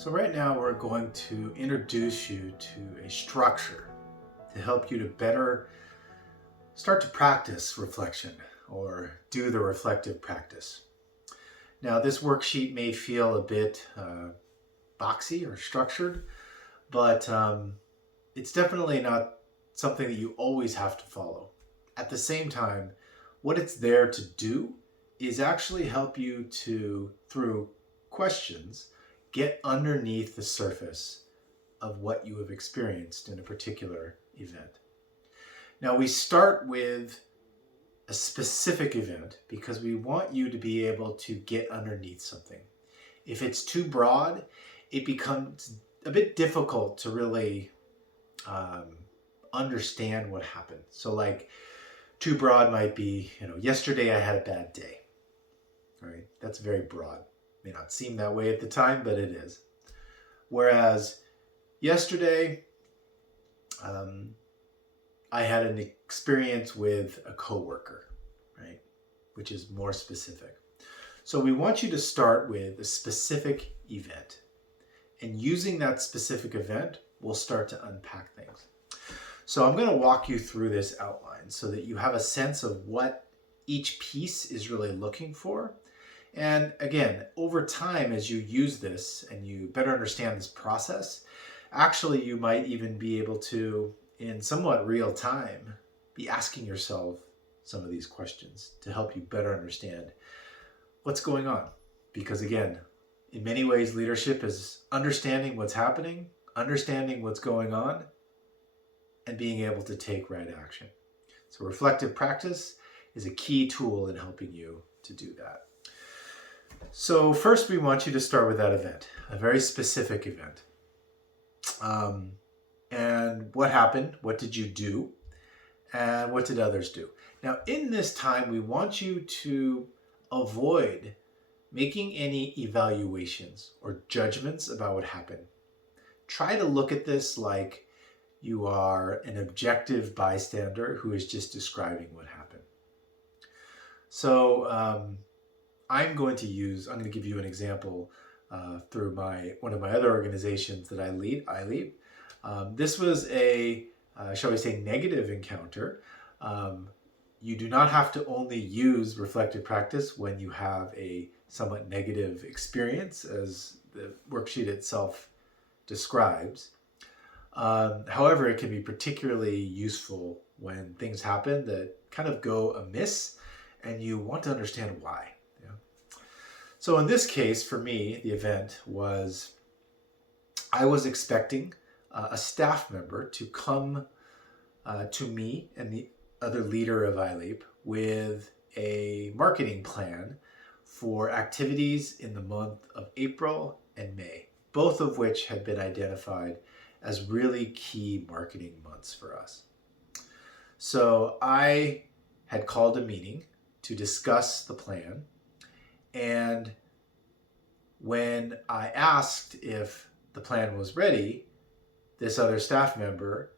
So right now we're going to introduce you to a structure to help you to better start to practice reflection or do the reflective practice. Now this worksheet may feel a bit boxy or structured, but it's definitely not something that you always have to follow. At the same time, what it's there to do is actually help you to, through questions, get underneath the surface of what you have experienced in a particular event. Now, we start with a specific event because we want you to be able to get underneath something. If it's too broad, it becomes a bit difficult to really understand what happened. So, like, too broad might be, yesterday I had a bad day. All right, that's very broad. May not seem that way at the time, but it is. Whereas yesterday, I had an experience with a coworker, right, which is more specific. So we want you to start with a specific event, and using that specific event, we'll start to unpack things. So I'm going to walk you through this outline so that you have a sense of what each piece is really looking for. And again, over time, as you use this and you better understand this process, actually you might even be able to, in somewhat real time, be asking yourself some of these questions to help you better understand what's going on. Because again, in many ways, leadership is understanding what's happening, understanding what's going on, and being able to take right action. So reflective practice is a key tool in helping you to do that. So first we want you to start with that event, a very specific event. And what happened? What did you do? And what did others do? Now in this time, we want you to avoid making any evaluations or judgments about what happened. Try to look at this like you are an objective bystander who is just describing what happened. So I'm going to give you an example through one of my other organizations that I lead. This was a, shall we say, negative encounter. You do not have to only use reflective practice when you have a somewhat negative experience, as the worksheet itself describes. However, it can be particularly useful when things happen that kind of go amiss and you want to understand why. So in this case, for me, the event was, I was expecting a staff member to come to me and the other leader of iLeap with a marketing plan for activities in the month of April and May, both of which had been identified as really key marketing months for us. So I had called a meeting to discuss the plan, and when I asked if the plan was ready, this other staff member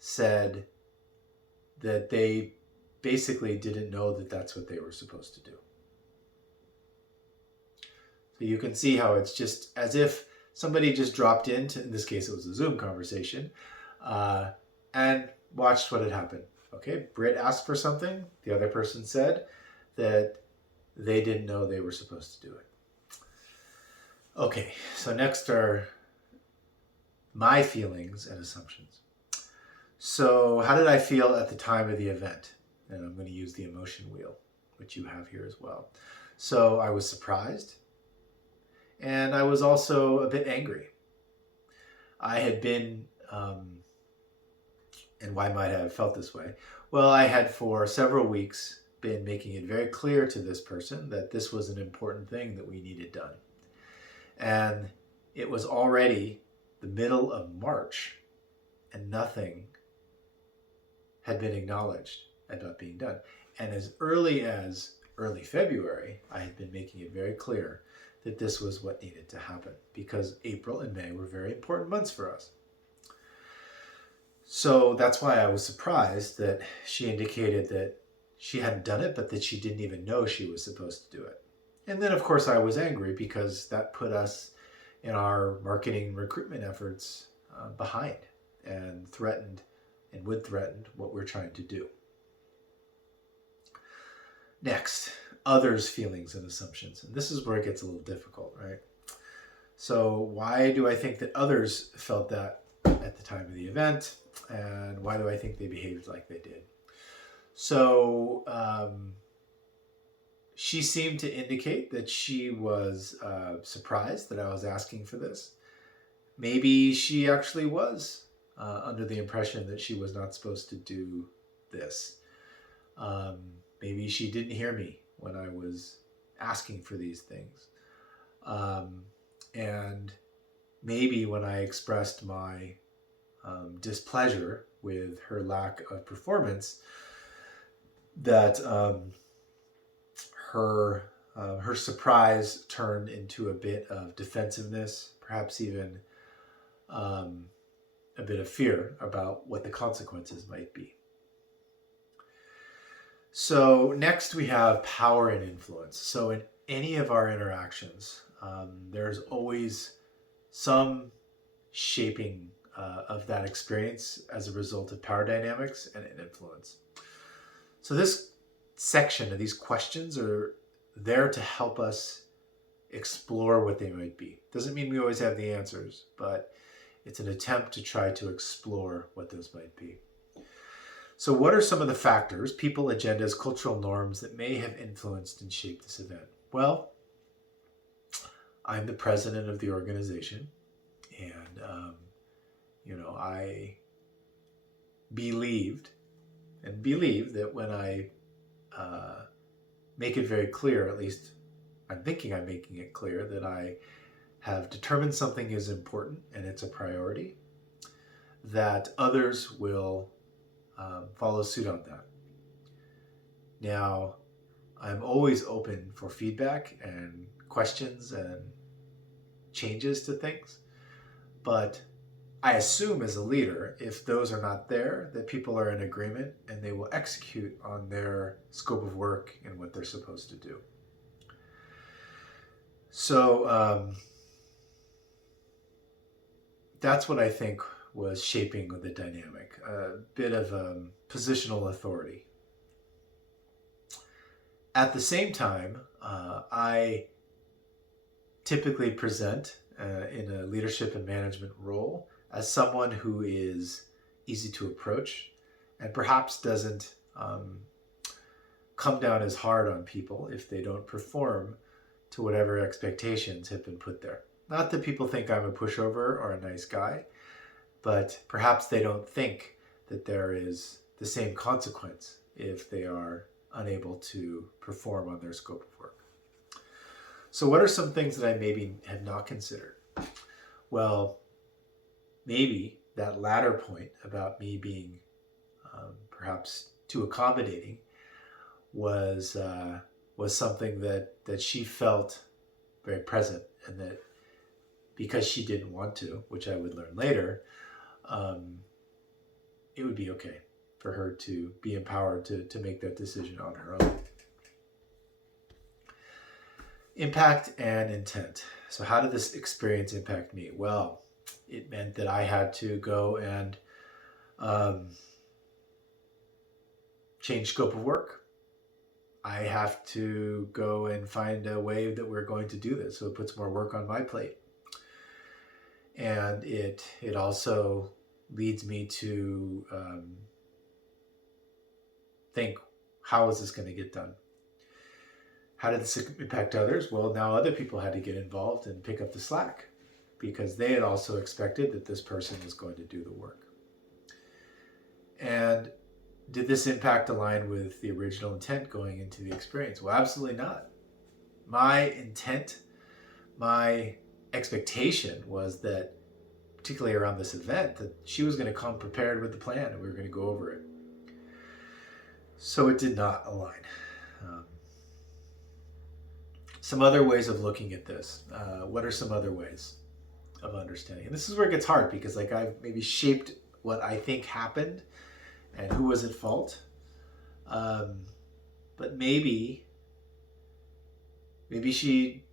said that they basically didn't know that that's what they were supposed to do. So you can see how it's just as if somebody just dropped in this case it was a Zoom conversation, and watched what had happened. Okay, Britt asked for something. The other person said that they didn't know they were supposed to do it. Okay, so next are my feelings and assumptions. So how did I feel at the time of the event? And I'm going to use the emotion wheel, which you have here as well. So I was surprised, and I was also a bit angry. I had been, and why might I have felt this way? Well, I had for several weeks been making it very clear to this person that this was an important thing that we needed done. And it was already the middle of March, and nothing had been acknowledged about being done. And as early February, I had been making it very clear that this was what needed to happen, because April and May were very important months for us. So that's why I was surprised that she indicated that she hadn't done it, but that she didn't even know she was supposed to do it. And then, of course, I was angry because that put us in our marketing and recruitment efforts behind and threatened and would threaten what we're trying to do. Next, others' feelings and assumptions. And this is where it gets a little difficult, right? So why do I think that others felt that at the time of the event? And why do I think they behaved like they did? So she seemed to indicate that she was surprised that I was asking for this. Maybe she actually was under the impression that she was not supposed to do this. Maybe she didn't hear me when I was asking for these things. And maybe when I expressed my displeasure with her lack of performance, that her surprise turned into a bit of defensiveness, perhaps even a bit of fear about what the consequences might be. So next we have power and influence. So in any of our interactions, there's always some shaping of that experience as a result of power dynamics and influence. So this section of these questions are there to help us explore what they might be. Doesn't mean we always have the answers, but it's an attempt to try to explore what those might be. So what are some of the factors, people, agendas, cultural norms that may have influenced and shaped this event? Well, I'm the president of the organization, and I believe that when I make it very clear, at least I'm thinking I'm making it clear, that I have determined something is important and it's a priority, that others will follow suit on that. Now, I'm always open for feedback and questions and changes to things, but I assume as a leader, if those are not there, that people are in agreement and they will execute on their scope of work and what they're supposed to do. So that's what I think was shaping the dynamic, a bit of positional authority. At the same time, I typically present in a leadership and management role as someone who is easy to approach and perhaps doesn't come down as hard on people if they don't perform to whatever expectations have been put there. Not that people think I'm a pushover or a nice guy, but perhaps they don't think that there is the same consequence if they are unable to perform on their scope of work. So what are some things that I maybe have not considered? Well, maybe that latter point about me being perhaps too accommodating was something that she felt very present, and that because she didn't want to, which I would learn later, it would be okay for her to be empowered to make that decision on her own. Impact and intent. So how did this experience impact me? Well, it meant that I had to go and change scope of work. I have to go and find a way that we're going to do this, so it puts more work on my plate. And it also leads me to think, how is this going to get done? How did this impact others? Well, now other people had to get involved and pick up the slack because they had also expected that this person was going to do the work. And did this impact align with the original intent going into the experience? Well, absolutely not. My intent, my expectation was that, particularly around this event, that she was going to come prepared with the plan and we were going to go over it. So it did not align. Some other ways of looking at this. What are some other ways of understanding? And this is where it gets hard because I've maybe shaped what I think happened and who was at fault. But maybe she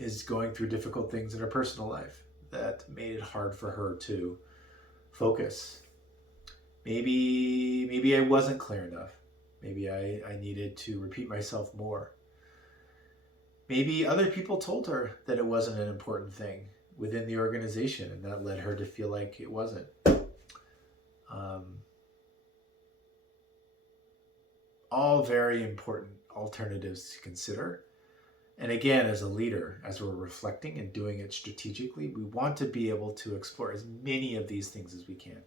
is going through difficult things in her personal life that made it hard for her to focus. Maybe I wasn't clear enough. Maybe I needed to repeat myself more. Maybe other people told her that it wasn't an important thing within the organization, and that led her to feel like it wasn't. All very important alternatives to consider. And again, as a leader, as we're reflecting and doing it strategically, we want to be able to explore as many of these things as we can.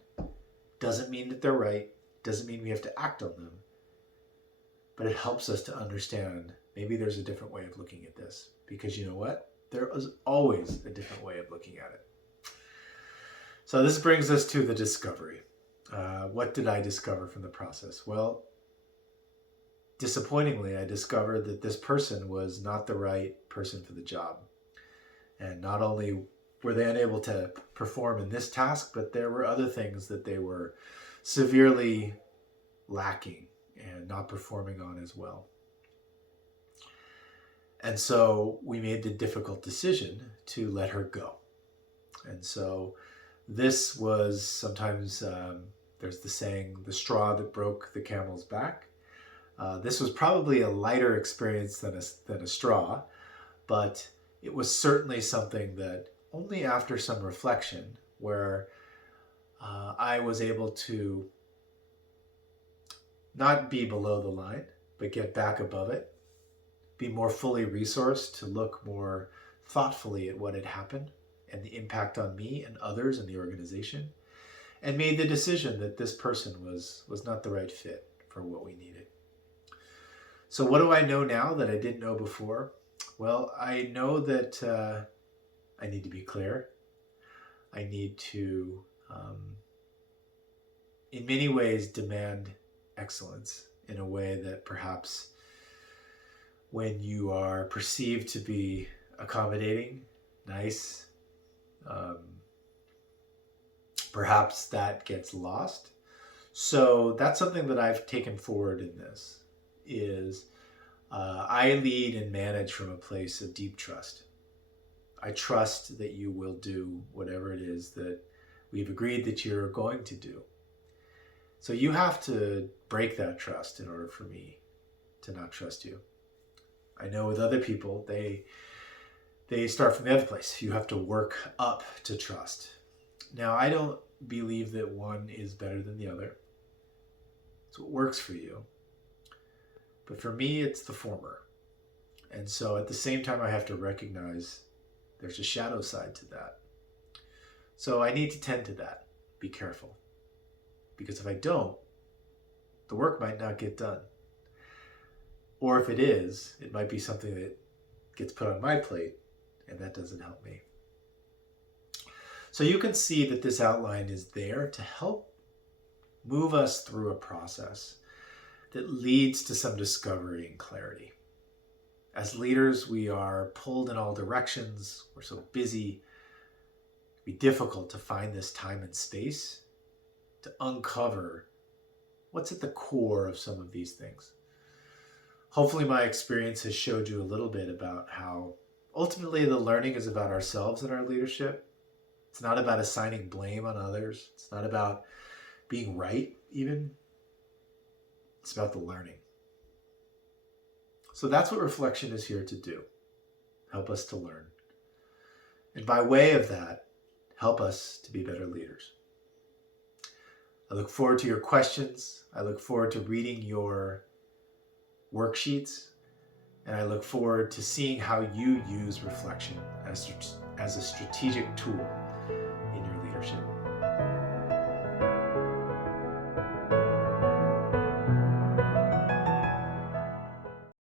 Doesn't mean that they're right, doesn't mean we have to act on them, but it helps us to understand maybe there's a different way of looking at this. Because you know what? There is always a different way of looking at it. So this brings us to the discovery. What did I discover from the process? Well, disappointingly, I discovered that this person was not the right person for the job. And not only were they unable to perform in this task, but there were other things that they were severely lacking and not performing on as well. And so we made the difficult decision to let her go. And so this was sometimes, there's the saying, the straw that broke the camel's back. This was probably a lighter experience than a straw, but it was certainly something that only after some reflection, where I was able to not be below the line, but get back above it, be more fully resourced to look more thoughtfully at what had happened and the impact on me and others in the organization, and made the decision that this person was not the right fit for what we needed. So what do I know now that I didn't know before? Well, I know that I need to be clear. I need to, in many ways, demand excellence in a way that perhaps when you are perceived to be accommodating, nice, perhaps that gets lost. So that's something that I've taken forward in this, is I lead and manage from a place of deep trust. I trust that you will do whatever it is that we've agreed that you're going to do. So you have to break that trust in order for me to not trust you. I know with other people, they start from the other place. You have to work up to trust. Now, I don't believe that one is better than the other. It's what works for you. But for me, it's the former. And so at the same time, I have to recognize there's a shadow side to that. So I need to tend to that. Be careful. Because if I don't, the work might not get done. Or if it is, it might be something that gets put on my plate, and that doesn't help me. So you can see that this outline is there to help move us through a process that leads to some discovery and clarity. As leaders, we are pulled in all directions. We're so busy. It'd be difficult to find this time and space to uncover what's at the core of some of these things. Hopefully my experience has showed you a little bit about how ultimately the learning is about ourselves and our leadership. It's not about assigning blame on others. It's not about being right even. It's about the learning. So that's what reflection is here to do. Help us to learn. And by way of that, help us to be better leaders. I look forward to your questions. I look forward to reading your worksheets. And I look forward to seeing how you use reflection as a strategic tool